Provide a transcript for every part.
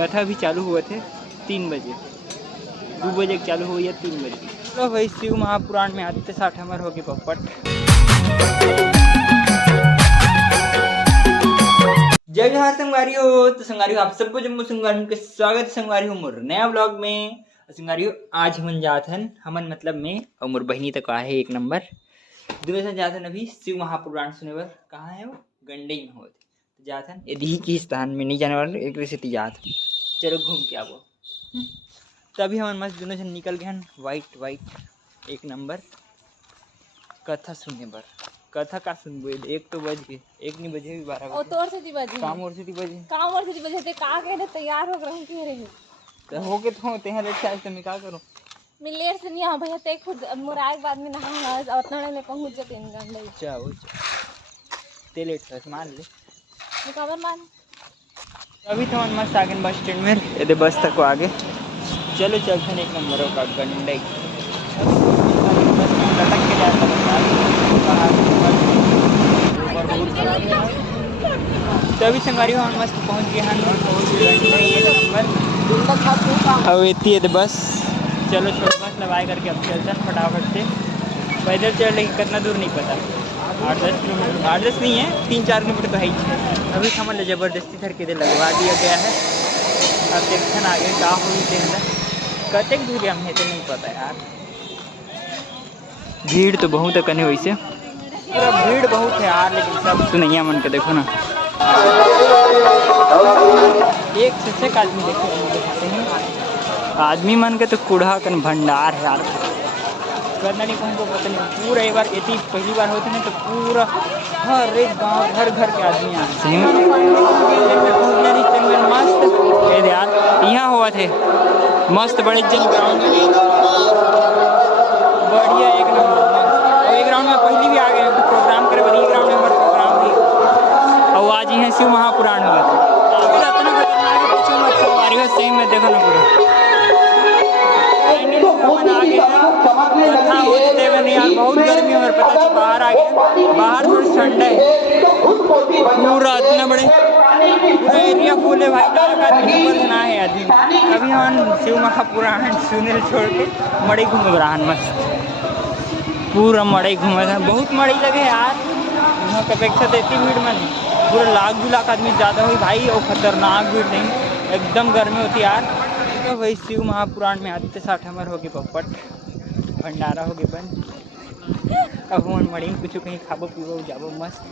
कथा भी चालू हुए थे 3 बजे, 2 बजे चालू हुई है 3 बजे। तो भाई शिव महापुराण में आते 60 हमर होगी पप्पट। जय जोहार संगवारी हो। तो संगवारी हो आप सबको जम्मू संगवारी के स्वागत संगवारी हो मोर नया ब्लॉग में। संगवारी हो आज हमन जात हन, हमन मतलब में और मोर बहिनी तक आहे 1 नंबर दोनों से जात हन अभी शिव महापुराण सुने बर। कहाँ है वो? गंडई में होते जात हन, यदि की स्थान में नहीं जाने वाले एक से जात हन। चलो घूम के आवो। तभी हमन मस्त दोनों जन निकल गए हन वाइट 1 नंबर कथा सुनने बर। कथा का सुनबो 1 तो बज गए, 1 नहीं बजे भी 12 बजे। और तोर से दी बजे काम और से दी बजे ते का कहले तैयार हो रहूं के रे तो हो के तो ते हैं लेट से आज तो मैं का करूं। मैं लेट से नहीं आ भैया ते खुद मुराए के बाद में नहा और उतना में पहुंच जाते इन गंडई। जाओ ते लेट से मान ले मैं खबर मान। अभी तो हम मस्त आगे बस स्टैंड में ये बस तक को आगे चलो चलते हैं 1 नंबर का गंडई। बस में लटक के जाता तो अभी संगवारी हम मस्त पहुंच गए हैं गंडई 1 नंबर और इतनी है बस। चलो छोड़ बस लगाए करके अब चलते हैं फटाफट से। पैदल चल लेकिन कितना दूर नहीं पता, 8-10 किलोमीटर, 8-10 नहीं है 3-4 किलोमीटर तो है ही। अभी हमें ज़बरदस्ती धर के लगवा दिया गया है। अब देखते आगे क्या हुई अंदर कतेक दूर हम है तो नहीं पता यार। भीड़ तो बहुत है कने वैसे पूरा भीड़ बहुत है यार, लेकिन सब सुनैया मन के देखो ना एक से एक आदमी दिखाते हैं। आदमी मन के तो कूड़ा कन भंडार है यार, करना नहीं कहूँ पता नहीं। पूरा एक बार इतनी पहली बार होते ना तो पूरा हर एक गाँव घर घर के आदमी आते मस्त यार। यहाँ हुआ थे मस्त बड़े जन ग्राउंड बढ़िया 1 नंबर और 1 ग्राउंड में पहली भी आ गए तो प्रोग्राम करे बड़ी ग्राउंड में हमारा प्रोग्राम भी और आज यहाँ शिव महापुराण हुआ था। सही में देखो ना पूरा बहुत गर्मी है पता बाहर आ गए, बाहर थोड़ी ठंडा है पूरा इतना बड़े पूरा एरिया फुल है भाई। ना है आदमी। अभी हम शिव महापुराण सुने छोड़ के मड़ई घूम रहा मस्त पूरा मड़ई घूमे था। बहुत मड़ई लगे यार यहाँ की अपेक्षा तो इतनी भीड़ में नहीं, पूरा लाख आदमी ज़्यादा हुई भाई और खतरनाक भीड़ नहीं, एकदम गर्मी होती यार। तो भाई शिव महापुराण में आते 60 हमर होगी पप्पट भंडारा होगी बंद। अब हम मड़ी में कुछ कहीं खाबो पीबो जाबो मस्त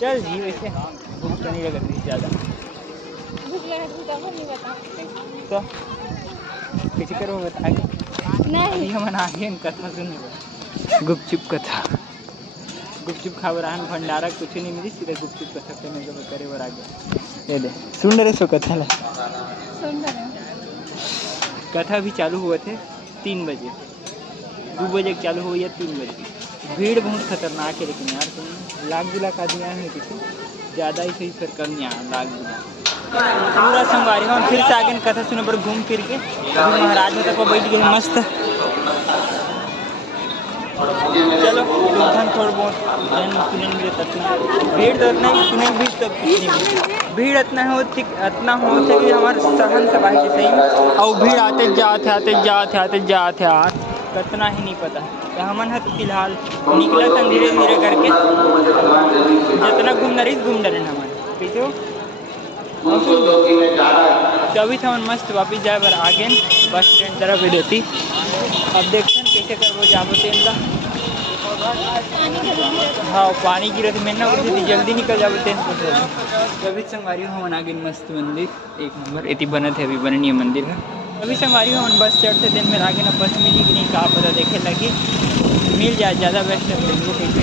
चल जी। वैसे भूख तो नहीं लग रही ज़्यादा तो किसी करो बता नहीं हम आगे कथा सुने गुपचुप कथा गुपचुप खा रहा भंडारा कुछ नहीं मिली सीधे गुपचुप कथा करने के करे बर आगे ये दे सुन रहे सो कथा ला कथा भी चालू हुए थे 3 बजे, 2 बजे चालू हुई है 3 बजे। भीड़ बहुत खतरनाक है लेकिन यार तुम लाख आदमी आए हैं किसी ज़्यादा ही सही फिर कम यहाँ लाख पूरा संगवारी हम फिर से आगे कथा सुने पर घूम फिर के अभी महाराज में तक बैठ गए मस्त। चलो थोड़ा बहुत जन सुनेंगे तब भीड़ तो इतना ही सुने भी तब भीड़ इतना होती कि हमारे सहन सवाई के सही में और भीड़ आते जाते यार कितना ही नहीं पता। तो हमन है तो फिलहाल निकला था धीरे धीरे करके जितना घूमना रही घूम डरे हमन पीछे तभी तो हम मस्त वापिस जाए बर आगे बस स्टैंड तरफ ही देती। अब देखते हैं कैसे करबो जाबो तेन हाँ पानी गिरत में ना उसे जल्दी निकल जाबो तेन तभी संगवारी हम आगे मस्त मंदिर 1 नंबर इतनी बनत है अभी बननी है मंदिर है। अभी संगवारी हम बस चढ़ते दिन में आगे ना बस मिली कि नहीं कहा पता देखे लगी मिल जाए ज़्यादा बेस्ट है। कैसे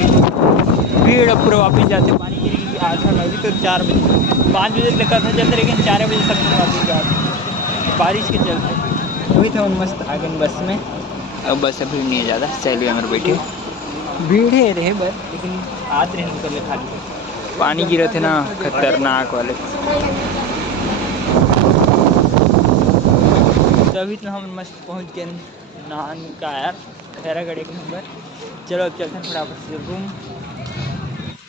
भीड़ अब पूरा वापस जाते पानी गिरी की आधा अभी तो 4 बजे 5 बजे तक था चलते लेकिन 4 बजे सब वापस जाते बारिश के चलते। अभी तो हम मस्त आगे बस में अब बस भीड़ नहीं है ज़्यादा सैलरी हमारे बैठे भीड़ है रहे बस लेकिन आज रहे निकल खाली पानी गिरे थे ना खतरनाक वाले। तभी तो हम मस्त पहुंच गए नान का यार खैरागढ़ 1 नंबर। चलो अब चलते हैं फटाफट से रूम।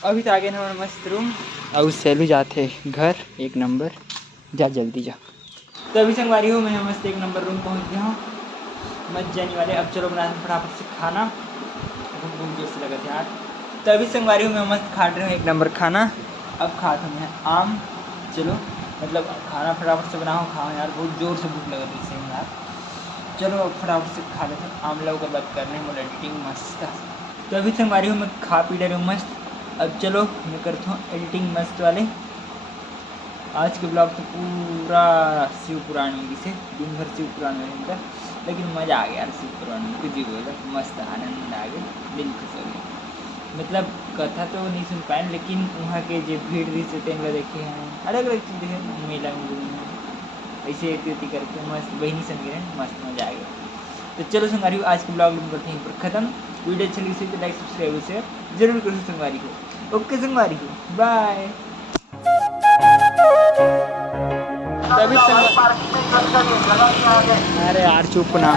अभी तो आगे हमारा मस्त रूम और सैलू जाते घर 1 नंबर जा जल्दी जा। तो अभी संगवारी हूँ मैं मस्त 1 नंबर रूम पहुँच गया हूँ, मत जाने वाले। अब चलो बना फटाफट से खाना, भूख जोर से लगा था यार। तो अभी संगवारी हूँ मैं मस्त खा रहे हूँ 1 नंबर खाना। अब खाता हूँ मैं आम। चलो मतलब खाना फटाफट से बनाओ खाओ यार, बहुत ज़ोर से भूख लग रही है यार। चलो अब फटाफट से खा लेते हैं आम। लोग बात करने में एडिटिंग मस्त है। तो अभी संगवारी हूँ मैं खा पी रही हूँ मस्त। अब चलो मैं करता हूँ एडिटिंग मस्त वाले। आज के ब्लॉग तो पूरा शिव पुराण में से दिन भर शिव पुराण में था, लेकिन मज़ा आ गया यार शिव पुराण में, कुछ ही बोला मस्त आनंद आ गया, दिल खुश हो गया। मतलब कथा तो नहीं सुन पाए, लेकिन वहाँ के जो भीड़ भी से तेनला देखे हैं, अलग अलग चीज़ें हैं मेला में घूमे ऐसे ऐसी करके मस्त बहनी संग गए, मस्त मज़ा आ गया। तो चलो संगवारी आज के ब्लॉग में करते हैं पर ख़त्म। वीडियो अच्छी लगी तो लाइक सब्सक्राइब शेयर जरूर करो संगवारी को। ओके संगवारी को बाय। अरे यार चुप ना।